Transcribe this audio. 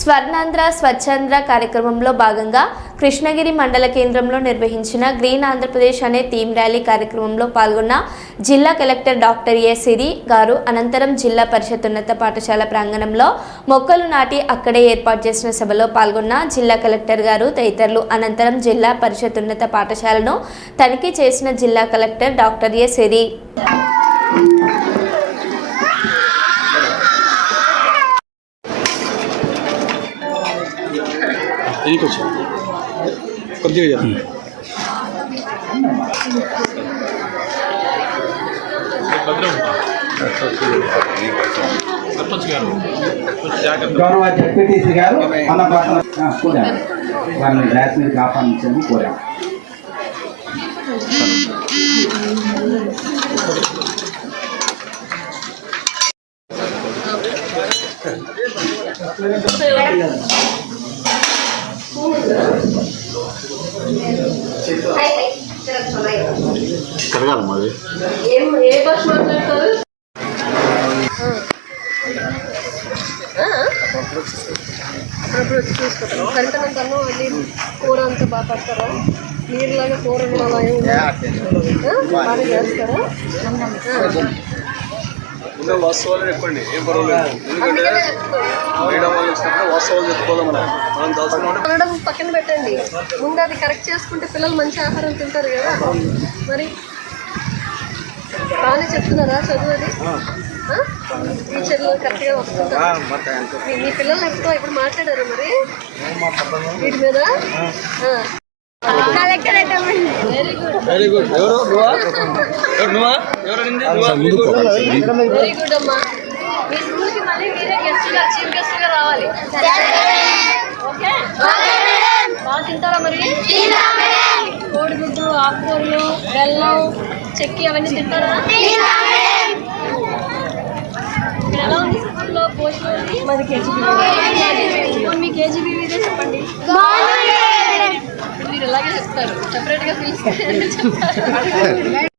స్వర్ణాంధ్ర స్వచ్ఛాంధ్ర కార్యక్రమంలో భాగంగా కృష్ణగిరి మండల కేంద్రంలో నిర్వహించిన గ్రీన్ ఆంధ్రప్రదేశ్ అనే థీమ్ ర్యాలీ కార్యక్రమంలో పాల్గొన్న జిల్లా కలెక్టర్ డాక్టర్ ఏ సిరి గారు అనంతరం జిల్లా పరిషత్ ఉన్నత పాఠశాల ప్రాంగణంలో మొక్కలు నాటి అక్కడే ఏర్పాటు చేసిన సభలో పాల్గొన్న జిల్లా కలెక్టర్ గారు తదితరులు అనంతరం జిల్లా పరిషత్ ఉన్నత పాఠశాలను తనిఖీ చేసిన జిల్లా కలెక్టర్ డాక్టర్ ఏ సిరి. ఎనికి వచ్చా కొద్దిగా చెప్పండి భద్రం సర్పంచ్ గారు కొంచెం జాగ్రత్త గౌరవ జడ్పీటీసీ గారు అన్నప్రాసన ఆ, కోరారు వారిని గ్లాస్ మీదకి ఆహ్వానించమని కోరారు కడగాలి మాది అప్పుడప్పుడు వచ్చి చూసుకుంటారు సరితనం కన్నా వెళ్ళి కూర అంతా బాగా పడతారా నీరులాగా కూర అలా ఏమి ఉండదు. ఆ? బాగా చేస్తారా ముందు వాస్తవాలు చెప్పండి ఏం పర్వాలేదు. ఎందుకంటే అందుకనే చెప్తున్నాను. మేడం వాళ్ళు వచ్చినప్పుడు వాస్తవాలు చెప్పుకోవాలి మనం. మనం పక్కన పెట్టండి. ముందు అది కరెక్ట్ చేసుకుంటే పిల్లలు మంచి ఆహారం తింటారు కదా. మరి బాగానే చెప్తున్నారా చదువు అది? టీచర్లు కరెక్ట్గా వస్తుంటారు మీ- పిల్లలు ఎప్పుడో ఇప్పుడు మాట్లాడారు మరి? వీటి మీద? వెరీ గుడ్ వెరీ గుడ్ ఎవరు? నువ్వా? ఎవరు నువ్వా? ఎవరండి నువ్వా? వెరీ గుడ్ అమ్మా. మీ స్కూల్కి మళ్ళీ మీరే గెస్ట్గా చీఫ్ గెస్ట్గా రావాలి. ఓకే? బాగా తింటారా మరి? కోడిగుడ్డు ఆకుకూరలు బెల్లం చెక్కి అవన్నీ తింటారా? ఇక్కడ ఎలా ఉంది స్కూల్లో భోజనం మాది కేజీబీ మీ కేజీబీ చెప్పండి. ఇలాగే చెప్తారు. సెపరేట్గా పిలిస్తే